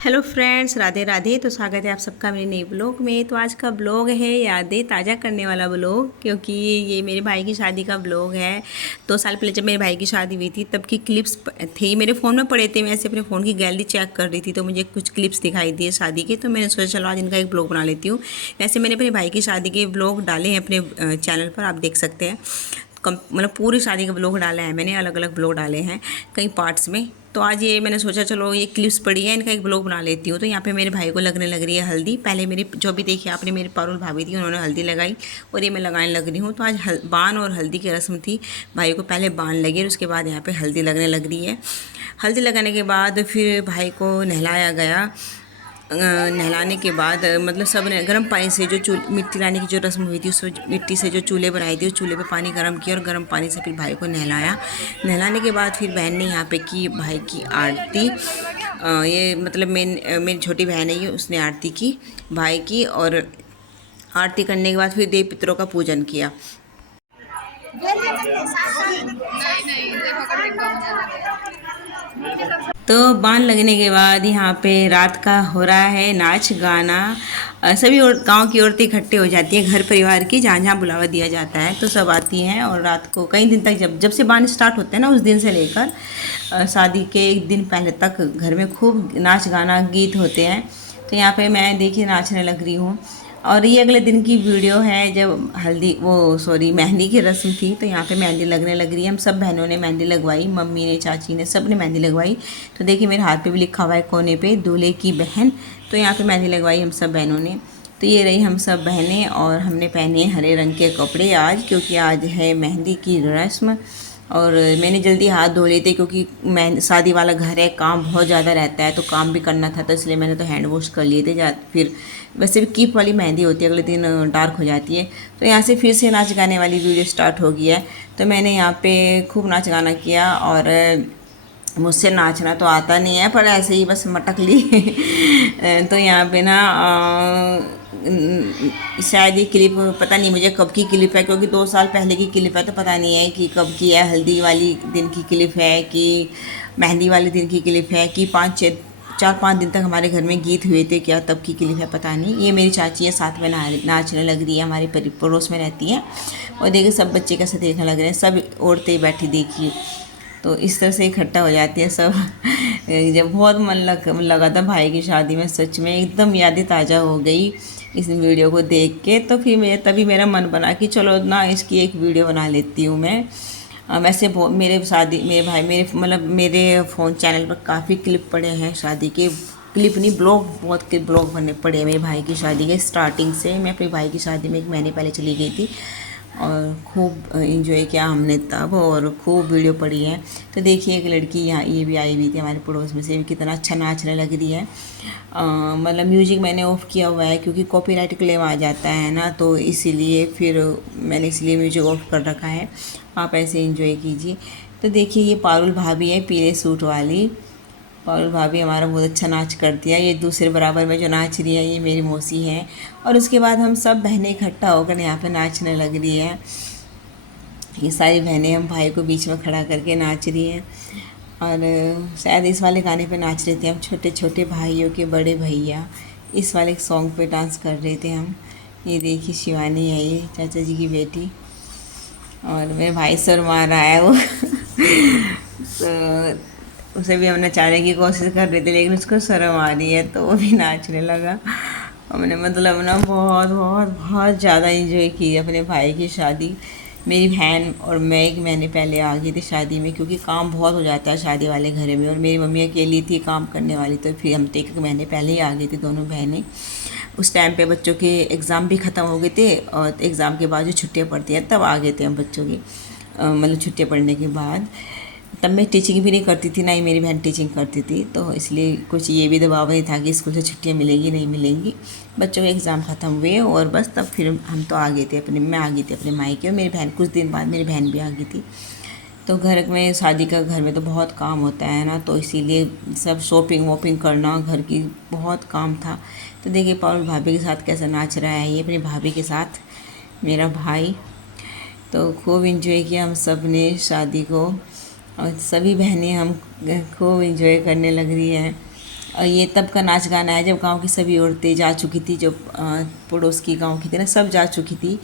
Hello friends, Radhe Radhe. तो स्वागत है आप सबका मेरे नए ब्लॉग में। तो आज का ब्लॉग है यादें ताज़ा करने वाला ब्लॉग, क्योंकि ये मेरे भाई की शादी का ब्लॉग है। 2 साल पहले जब मेरे भाई की शादी हुई थी तब की क्लिप्स थी, मेरे फ़ोन में पड़े थे। मैं ऐसे अपने फ़ोन की गैलरी चेक कर रही थी तो मुझे कुछ क्लिप्स दिखाई दिए शादी के, तो मैंने सोचा चलो आज इनका एक ब्लॉग बना लेती हूँ। वैसे मैंने अपने भाई की शादी के ब्लॉग डाले हैं अपने चैनल पर, आप देख सकते हैं। मतलब पूरी शादी का ब्लॉग डाला है मैंने, अलग अलग ब्लॉग डाले हैं कई पार्ट्स में। तो आज ये मैंने सोचा चलो ये क्लिप्स पड़ी है, इनका एक ब्लॉग बना लेती हूँ। तो यहाँ पे मेरे भाई को लगने लग रही है हल्दी। पहले मेरे जो भी देखिए आपने, मेरी पारुल भाभी थी, उन्होंने हल्दी लगाई और ये मैं लगाने लग रही हूँ। तो आज बान और हल्दी की रस्म थी। भाई को पहले बान लगी और उसके बाद यहाँ पे हल्दी लगने लग रही है। हल्दी लगाने के बाद फिर भाई को नहलाया गया। नहलाने के बाद मतलब सब ने गर्म पानी से जो मिट्टी लाने की जो रस्म हुई थी, उस मिट्टी से जो चूल्हे बनाई थी, उस चूल्हे पे पानी गर्म किया और गर्म पानी से फिर भाई को नहलाया। नहलाने के बाद फिर बहन ने यहाँ पे की भाई की आरती। ये मतलब मेरी छोटी बहन है, ये उसने आरती की भाई की। और आरती करने के बाद फिर देव पितरों का पूजन किया। तो बाण लगने के बाद यहाँ पे रात का हो रहा है नाच गाना। सभी गांव की औरतें इकट्ठे हो जाती हैं, घर परिवार की, जहाँ जहाँ बुलावा दिया जाता है तो सब आती हैं। और रात को कई दिन तक, जब जब से बाण स्टार्ट होते हैं ना, उस दिन से लेकर शादी के एक दिन पहले तक घर में खूब नाच गाना गीत होते हैं। तो यहाँ पे मैं देखिए नाचने लग रही हूँ। और ये अगले दिन की वीडियो है, जब मेहंदी की रस्म थी। तो यहाँ पे मेहंदी लगने लग रही है। हम सब बहनों ने मेहंदी लगवाई, मम्मी ने, चाची ने, सब ने मेहंदी लगवाई। तो देखिए मेरे हाथ पे भी लिखा हुआ है कोने पे दूल्हे की बहन। तो यहाँ पे मेहंदी लगवाई हम सब बहनों ने। तो ये रही हम सब बहनें, और हमने पहने हरे रंग के कपड़े आज, क्योंकि आज है मेहंदी की रस्म। और मैंने जल्दी हाथ धो लिए थे, क्योंकि मैं शादी वाला घर है, काम बहुत ज़्यादा रहता है, तो काम भी करना था। तो इसलिए मैंने तो हैंड वॉश कर लिए थे। फिर वैसे भी कीप वाली मेहंदी होती है, अगले दिन डार्क हो जाती है। तो यहाँ से फिर से नाच गाने वाली वीडियो स्टार्ट हो गई है। तो मैंने यहाँ पे खूब नाच गाना किया। और मुझसे नाचना तो आता नहीं है, पर ऐसे ही बस मटक ली। तो यहाँ पे ना शायद ये क्लिप, पता नहीं मुझे कब की क्लिप है, क्योंकि 2 साल पहले की क्लिप है। तो पता नहीं है कि कब की है, हल्दी वाली दिन की क्लिप है कि मेहंदी वाले दिन की क्लिप है कि 4-5 दिन तक हमारे घर में गीत हुए थे, क्या तब की क्लिप है पता नहीं। ये मेरी चाची है, साथ में नाचने लग रही है, हमारे पड़ोस में रहती है। और देखिए सब बच्चे कैसे देखने लग रहे हैं, सब औरतें बैठी देखिए। तो इस तरह से इकट्ठा हो जाती है सब। जब बहुत मन लगा था भाई की शादी में, सच में एकदम यादें ताज़ा हो गई इस वीडियो को देख के। तो फिर तभी मेरा मन बना कि चलो ना इसकी एक वीडियो बना लेती हूँ मैं। वैसे मेरे मतलब मेरे फ़ोन चैनल पर काफ़ी क्लिप पड़े हैं शादी के। क्लिप नहीं, ब्लॉग, बहुत के ब्लॉग बने पड़े हैं मेरे भाई की शादी के। स्टार्टिंग से मैं अपने भाई की शादी में 1 महीने पहले चली गई थी, और खूब इंजॉय किया हमने तब, और खूब वीडियो पड़ी है। तो देखिए एक लड़की यहाँ ये भी आई हुई थी हमारे पड़ोस में से, कितना अच्छा नाचने लग रही है। मतलब म्यूजिक मैंने ऑफ़ किया हुआ है, क्योंकि कॉपीराइट क्लेम आ जाता है ना, तो इसीलिए फिर मैंने इसलिए म्यूजिक ऑफ कर रखा है। आप ऐसे इंजॉय कीजिए। तो देखिए ये पारुल भाभी है, पीले सूट वाली। और भाभी हमारा बहुत अच्छा नाच करती है। ये दूसरे बराबर में जो नाच रही है, ये मेरी मौसी है। और उसके बाद हम सब बहनें इकट्ठा होकर यहाँ पे नाचने लग रही है। ये सारी बहनें हम भाई को बीच में खड़ा करके नाच रही हैं। और शायद इस वाले गाने पे नाच रहे थे हम, छोटे छोटे भाइयों के बड़े भैया, इस वाले सॉन्ग पे डांस कर रहे थे हम। ये देखिए शिवानी है, ये चाचा जी की बेटी। और मेरे भाई सर मार रहा है वो। तो उसे भी हम नचाने की कोशिश कर रहे थे, लेकिन उसको शर्म आ रही है, तो वो भी नाचने लगा। हमने मतलब ना बहुत बहुत बहुत ज़्यादा इंजॉय की अपने भाई की शादी। मेरी बहन और मैं 1 महीने पहले आ गई थी शादी में, क्योंकि काम बहुत हो जाता है शादी वाले घर में, और मेरी मम्मी अकेली थी काम करने वाली। तो फिर हम तो 1 महीने पहले ही आ गई थी दोनों बहनें। उस टाइम पे बच्चों के एग्ज़ाम भी ख़त्म हो गए थे, और एग्ज़ाम के बाद जो छुट्टियाँ पड़ती हैं तब आ गए थे हम बच्चों की। मतलब छुट्टियाँ पड़ने के बाद। तब मैं टीचिंग भी नहीं करती थी, ना ही मेरी बहन टीचिंग करती थी, तो इसलिए कुछ ये भी दबाव नहीं था कि स्कूल से छुट्टियाँ मिलेंगी नहीं मिलेंगी। बच्चों के एग्ज़ाम ख़त्म हुए और बस तब फिर हम तो आ गए थे मैं आ गई थी अपने मायके, और मेरी बहन कुछ दिन बाद मेरी बहन भी आ गई थी। तो घर में शादी का घर में तो बहुत काम होता है ना, तो इसीलिए सब शॉपिंग वॉपिंग करना, घर की बहुत काम था। तो देखिए पारुल भाभी के साथ कैसा नाच रहा है, ये अपनी भाभी के साथ मेरा भाई। तो खूब इंजॉय किया हम सब ने शादी को, और सभी बहनें हम खूब इंजॉय करने लग रही हैं। और ये तब का नाच गाना है जब गांव की सभी औरतें जा चुकी थी, जो पड़ोस की गांव की थी ना, सब जा चुकी थी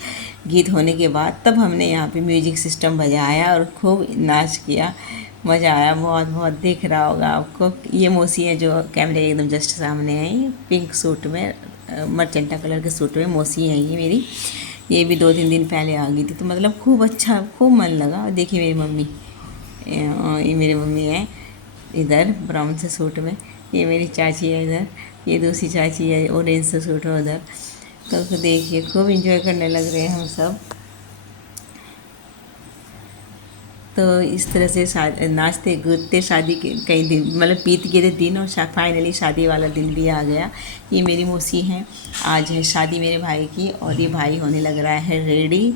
गीत होने के बाद। तब हमने यहाँ पे म्यूजिक सिस्टम बजाया और खूब नाच किया, मज़ा आया बहुत बहुत। देख रहा होगा आपको, ये मौसी है जो कैमरे के एकदम जस्ट सामने है, पिंक सूट में, मरचेंटा कलर के सूट में मौसी है ये मेरी। ये भी 2-3 दिन पहले आ गई थी, तो मतलब खूब अच्छा, खूब मन लगा। और देखिए मेरी मम्मी, ये मेरी मम्मी है इधर ब्राउन से सूट में, ये मेरी चाची है इधर, ये दूसरी चाची है ऑरेंज से सूट है उधर। तो देखिए खूब इंजॉय करने लग रहे हैं हम सब। तो इस तरह से नाचते कूदते शादी के कई दिन मतलब बीत गए थे दिन, और फाइनली शादी वाला दिन भी आ गया। ये मेरी मौसी हैं, आज है शादी मेरे भाई की, और ये भाई होने लग रहा है रेडी।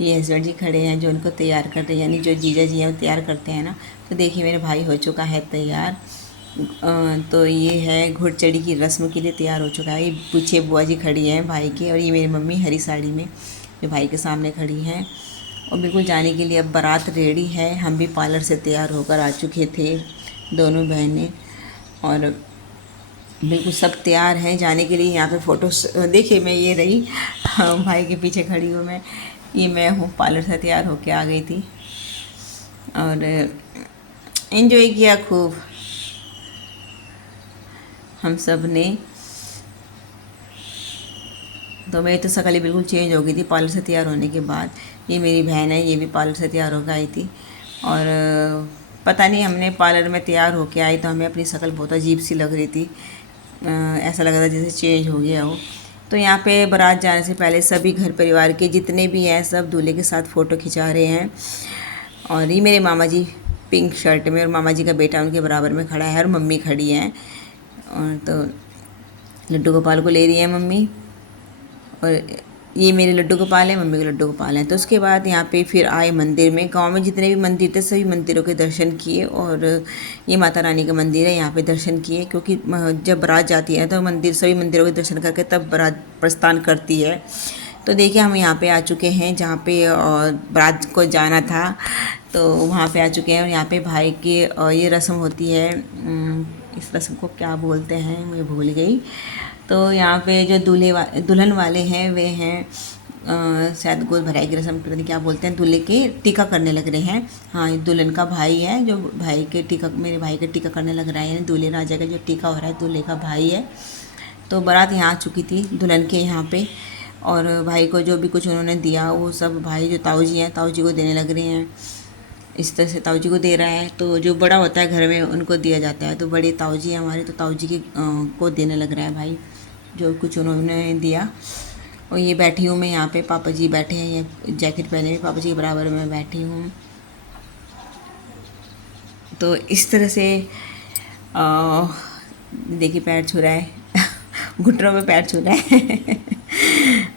ये हस्बैंड जी खड़े हैं जो उनको तैयार करते हैं, यानी जो जीजा जी हैं वो तैयार करते हैं ना। तो देखिए मेरे भाई हो चुका है तैयार। तो ये है घुड़चढ़ी की रस्म के लिए तैयार हो चुका है। ये पीछे बुआ जी खड़ी हैं भाई के, और ये मेरी मम्मी हरी साड़ी में जो भाई के सामने खड़ी हैं। और बिल्कुल जाने के लिए अब बारात रेडी है। हम भी पार्लर से तैयार होकर आ चुके थे, दोनों बहनें, और बिल्कुल सब तैयार हैं जाने के लिए। यहाँ पे फ़ोटो देखिए, मैं ये रही, भाई के पीछे खड़ी हूँ मैं, ये मैं हूँ, पार्लर से तैयार होके आ गई थी और एंजॉय किया खूब हम सब ने। तो मेरी तो शक्ल ही बिल्कुल चेंज हो गई थी पार्लर से तैयार होने के बाद। ये मेरी बहन है, ये भी पार्लर से तैयार होकर आई थी, और पता नहीं हमने पार्लर में तैयार होके आई तो हमें अपनी शक्ल बहुत अजीब सी लग रही थी। ऐसा लग रहा था जैसे चेंज हो गया हो। तो यहाँ पे बारात जाने से पहले सभी घर परिवार के जितने भी हैं सब दूल्हे के साथ फ़ोटो खिंचा रहे हैं। और ये मेरे मामा जी पिंक शर्ट में, और मामा जी का बेटा उनके बराबर में खड़ा है, और मम्मी खड़ी हैं। और तो लड्डू गोपाल को ले रही है मम्मी, और ये मेरे लड्डू गोपाल हैं, मम्मी के लड्डू गोपाल हैं। तो उसके बाद यहाँ पे फिर आए मंदिर में। गांव में जितने भी मंदिर थे सभी मंदिरों के दर्शन किए, और ये माता रानी का मंदिर है, यहाँ पे दर्शन किए, क्योंकि जब बारात जाती है तो मंदिर, सभी मंदिरों के दर्शन करके तब बारात प्रस्थान करती है। तो देखिए हम यहाँ पे आ चुके हैं जहाँ पे बारात को जाना था, तो वहाँ पे आ चुके हैं। और यहाँ पे भाई की ये रस्म होती है, इस रस्म को क्या बोलते हैं मैं भूल गई। तो यहाँ पे जो दुल्हन वाले हैं वे हैं शायद गोद भराई की रस्म, पता नहीं क्या बोलते हैं, दूल्हे के टीका करने लग रहे हैं। हाँ, दुल्हन का भाई है जो भाई के टीका, मेरे भाई के टीका करने लग रहा है, यानी दूल्हे राजा का जो टीका हो रहा है दूल्हे का भाई है। तो बारात यहाँ आ चुकी थी दुल्हन के यहाँ पे, और भाई को जो भी कुछ उन्होंने दिया वो सब भाई जो ताऊ जी हैं ताऊ जी को देने लग रहे हैं। इस तरह से ताऊ जी को दे रहा है, तो जो बड़ा होता है घर में उनको दिया जाता है। तो बड़े ताऊ जी हमारे, तो ताऊ जी के को देने लग रहा है भाई जो कुछ उन्होंने दिया। और ये बैठी हूँ मैं यहाँ पे, पापा जी बैठे हैं, ये जैकेट पहने हुए पापा जी के बराबर में बैठी हूँ। तो इस तरह से देखिए पैर छू रहा है घुटनों में पैर छू रहा है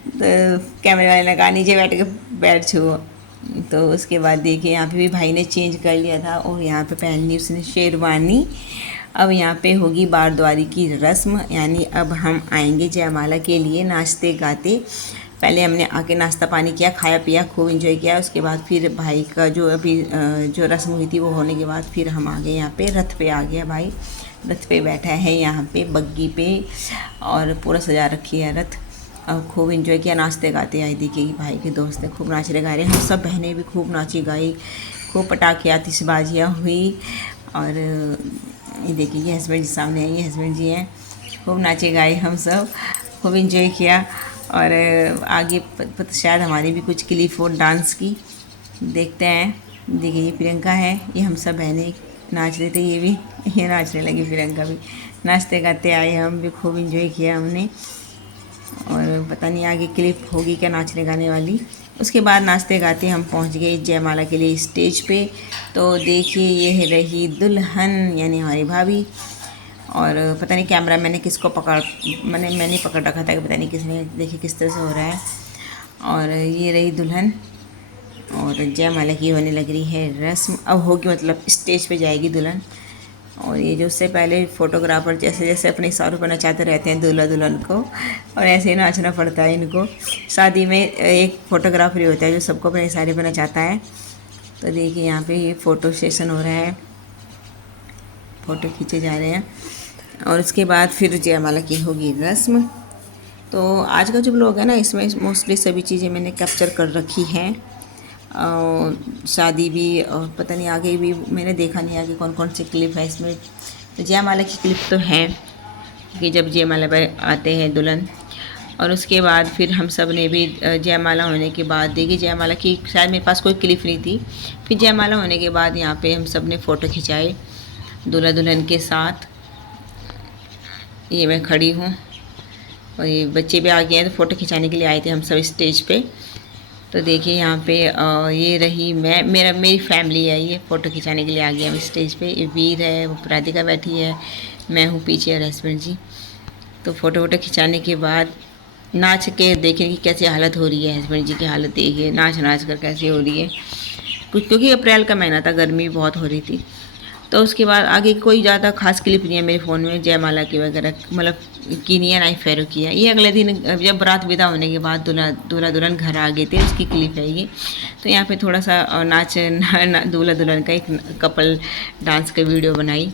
तो कैमरे वाले ने कहा नीचे बैठ के पैर छुओ। तो उसके बाद देखिए यहाँ पे भी भाई ने चेंज कर लिया था, और यहाँ पे पहननी उसने शेरवानी। अब यहाँ पे होगी बारद्वारी की रस्म, यानी अब हम आएंगे जयमाला के लिए नाचते गाते। पहले हमने आके नाश्ता पानी किया, खाया पिया, खूब इंजॉय किया। उसके बाद फिर भाई का जो अभी जो रस्म हुई थी वो होने के बाद फिर हम आ गए यहाँ पे, रथ पे आ गया भाई, रथ पे बैठा है यहाँ पे बग्गी पे, और पूरा सजा रखी है रथ। अब खूब इंजॉय किया, नाचते गाते आई। देखिए भाई के दोस्त ने खूब नाच रहे गा रहे, हम सब बहनें भी खूब नाची गाई, खूब पटाखे आतिशबाजियाँ हुई। और ये देखिए ये हस्बैंड जी सामने है, ये हस्बैंड जी हैं, खूब नाचे गाए हम सब, खूब इंजॉय किया। और आगे शायद हमारी भी कुछ क्लिप हो डांस की, देखते हैं। देखिए ये प्रियंका है, ये हम सब बहनें नाच रहे थे, ये भी ये नाचने लगी, प्रियंका भी नाचते गाते आए, हम भी खूब इंजॉय किया हमने। और पता नहीं आगे क्लिप होगी क्या नाचने गाने वाली। उसके बाद नाचते गाते हम पहुंच गए जयमाला के लिए स्टेज पे। तो देखिए ये रही दुल्हन यानी हमारी भाभी, और पता नहीं कैमरा मैंने किसको पकड़, मैंने पकड़ रखा था कि पता नहीं किसने, देखिए किस तरह से हो रहा है। और ये रही दुल्हन, और जयमाला की होने लग रही है रस्म, अब होगी मतलब स्टेज पे जाएगी दुल्हन। और ये जो उससे पहले फ़ोटोग्राफ़र जैसे जैसे अपने इशारों पर नचाते रहते हैं दूल्हा दुल्हन को, और ऐसे ही नाचना पड़ता है इनको। शादी में एक फ़ोटोग्राफ़र ही होता है जो सबको अपने इशारे पर नचाता है। तो देखिए यहाँ पे ये फ़ोटो सेशन हो रहा है, फ़ोटो खींचे जा रहे हैं। और उसके बाद फिर जयमाला की होगी रस्म। तो आज का जो ब्लॉग है ना, इसमें मोस्टली सभी चीज़ें मैंने कैप्चर कर रखी हैं। शादी भी, और पता नहीं आगे भी मैंने देखा नहीं आगे कौन कौन से क्लिप है इसमें। तो जयमाला की क्लिप तो हैं कि जब जयमाला पर आते हैं दुल्हन, और उसके बाद फिर हम सब ने भी जयमाला होने के बाद देखी, जयमाला की शायद मेरे पास कोई क्लिप नहीं थी। फिर जयमाला होने के बाद यहाँ पे हम सब ने फ़ोटो खिंचाए दूल्हा दुल्हन के साथ। ये मैं खड़ी हूँ और ये बच्चे भी आ गए हैं, तो फ़ोटो खिंचाने के लिए आए थे हम सब स्टेज पे। तो देखिए यहाँ पे ये रही मैं, मेरी फैमिली है, ये फ़ोटो खिंचाने के लिए आ गया हम स्टेज पे। ये वीर है, वो राधिका बैठी है, मैं हूँ पीछे और हस्बैंड जी। तो फ़ोटो वोटो खिंचाने के बाद नाच के देखें कि कैसी हालत हो रही है। हस्बैंड जी की हालत देखिए, नाच नाच कर कैसी हो रही है, क्योंकि अप्रैल का महीना था, गर्मी बहुत हो रही थी। तो उसके बाद आगे कोई ज़्यादा खास क्लिप नहीं है मेरे फ़ोन में जयमाला की वगैरह, मतलब की नहीं है, ना ही फेरो की है। ये अगले दिन जब बारात विदा होने के बाद दूल्हा दुल्हन घर आ गए थे, उसकी क्लिप है ये। तो यहाँ पे थोड़ा सा नाच दूल्हा दुल्हन का एक कपल डांस का वीडियो बनाई।